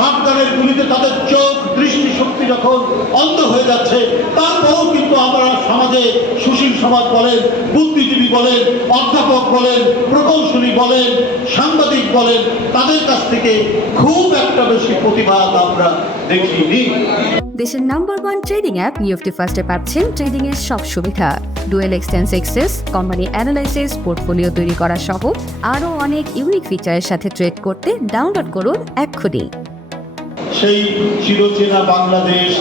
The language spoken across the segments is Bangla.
সরকারের গুলিতে তাদের চোখ দৃষ্টিশক্তি যখন অন্ধ হয়ে যাচ্ছে, তারপরেও কিন্তু আমরা সমাজে সুশীল সমাজ বলেন, বুদ্ধিজীবী বলেন, অধ্যাপক বলেন, প্রকৌশলী বলেন, সাংবাদিক বলেন, তাদের কাছ থেকে খুব একটা বেশি প্রতিবাদ আমরা দেখিনি। দেশের নাম্বার 1 ট্রেডিং অ্যাপ নিফটি ফার্স্টে পাচ্ছেন ট্রেডিং এর সব সুবিধা, dual এক্সটেন্স access, company analysis, portfolio তৈরি করা সহ আরও অনেক ইউনিক ফিচারের সাথে ট্রেড করতে ডাউনলোড করুন এক্ষুনি। সেই চিরচেনা বাংলাদেশ,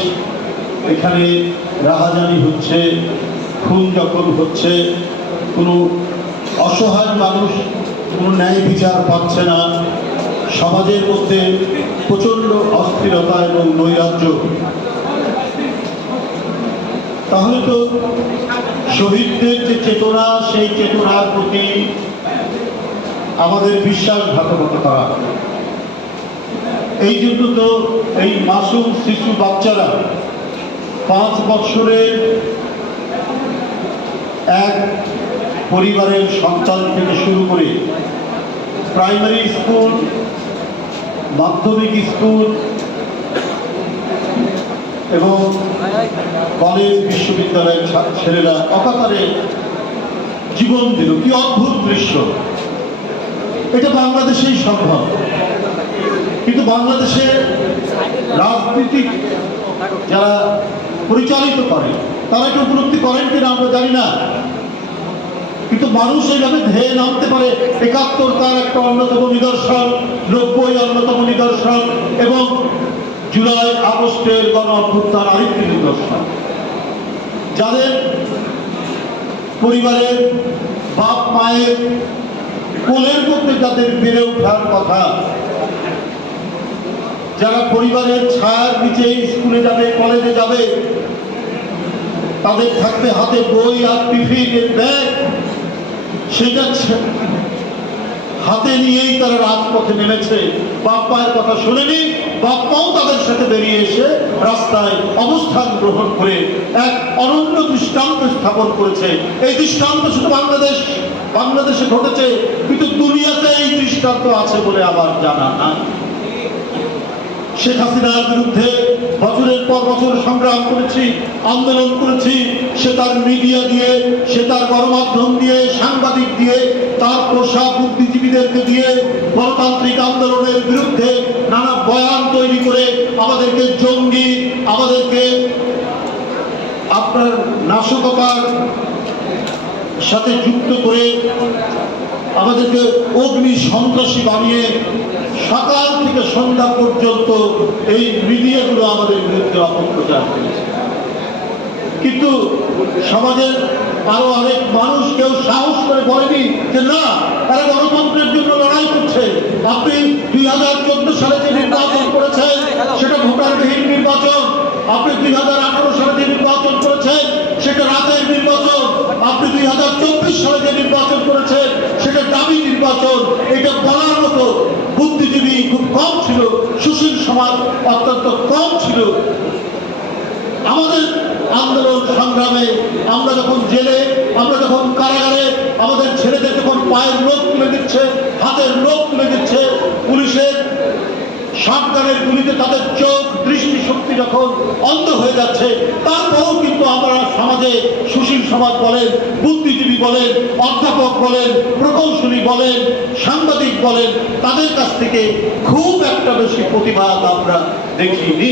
এখানে রাহাজানি হচ্ছে, খুন যখন হচ্ছে, কোনো অসহায় মানুষ কোনো ন্যায় বিচার পাচ্ছে না, সমাজের মধ্যে প্রচণ্ড অস্থিরতা এবং নৈরাজ্য, তাহলে তো শহীদদের যে চেতনা, সেই চেতনার প্রতি আমাদের বিশ্বাসঘাতকতা করা। এই জন্য তো এই মাসুম শিশু বাচ্চারা 5 বছরের এক পরিবারের সন্তান থেকে শুরু করে প্রাইমারি স্কুল, মাধ্যমিক স্কুল এবং কলেজ বিশ্ববিদ্যালয়ের ছেলেরা অকাতরে জীবন দিল। কি অদ্ভুত দৃশ্য! এটা বাংলাদেশেই সম্ভব, কিন্তু বাংলাদেশে রাজনীতি যারা পরিচালিত করে তারা এটা উপলব্ধি করেন কিনা আমরা জানি না, কিন্তু মানুষ এইভাবে ধেয়ে নামতে পারে। 71 তার একটা অন্যতম নিদর্শন, 90 অন্যতম নিদর্শন, এবং জুলাই আগস্টের গণ অভ্যুত্থান আরেকটি নিদর্শন। যাদের পরিবারের বাপ মায়ের কোলের মধ্যে যাদের বেড়ে ওঠার কথা, যারা পরিবারের ছায়ার নিচে স্কুলে যাবে, কলেজে যাবে, তাদের থাকবে হাতে বই আর টিফিনের ব্যাগ, সেটা হাতে নিয়েই তারা রাজপথে নেমেছে। বাপ মায়ের কথা শুনেনি, বাপ মাও তাদের সাথে বেরিয়ে এসে রাস্তায় অবস্থান গ্রহণ করে এক অনন্য দৃষ্টান্ত স্থাপন করেছে। এই দৃষ্টান্ত শুধু বাংলাদেশে ঘটেছে, কিন্তু দুনিয়াতে এই দৃষ্টান্ত আছে বলে আমার জানা নাই। শেখ হাসিনার বিরুদ্ধে বছরের পর বছর সংগ্রাম করেছি, আন্দোলন করেছি। সে তার মিডিয়া দিয়ে, সে তার গণমাধ্যম দিয়ে, সাংবাদিক দিয়ে, তার পোষা বুদ্ধিজীবীদেরকে দিয়ে গণতান্ত্রিক আন্দোলনের বিরুদ্ধে নানা বয়ান তৈরি করে আমাদেরকে জঙ্গি, আমাদেরকে আপনার নাশকতার সাথে যুক্ত করে আমাদেরকে অগ্নি সন্ত্রাসী বানিয়ে সকাল থেকে সন্ধ্যা পর্যন্ত এই মিডিয়াগুলো আমাদের বিরুদ্ধে অপপ্রচার করেছে। কিন্তু সমাজের আরো অনেক মানুষ কেউ সাহস করে বলেনি যে না, তারা গণতন্ত্রের জন্য লড়াই করছে। আপনি 2014 সালে যে নির্বাচন করেছেন সেটা ভোটারবিহীন নির্বাচন, আপনি 2018 সালে যে নির্বাচন করেছেন সেটা রাতের নির্বাচন, আপনি 2024 সালে যে নির্বাচন করেছেন সেটা দাবি নির্বাচন। এটা বলার মতো বুদ্ধিজীবী খুব কম ছিল, সুশীল সমাজ অত্যন্ত কম ছিল। আমাদের আন্দোলন সংগ্রামে আমরা যখন জেলে, আমরা যখন কারাগারে, আমাদের ছেলেদের যখন পায়ের নখ তুলে দিচ্ছে, হাতের নখ তুলে দিচ্ছে, পুলিশের সরকারের গুলিতে তাদের চোখ দৃষ্টিশক্তি যখন অন্ধ হয়ে যাচ্ছে, তারপরেও কিন্তু আমরা সমাজে সুশীল সমাজ বলেন, বুদ্ধিজীবী বলেন, অধ্যাপক বলেন, প্রকৌশলী বলেন, সাংবাদিক বলেন, তাদের কাছ থেকে খুব একটা বেশি প্রতিবাদ আমরা দেখিনি।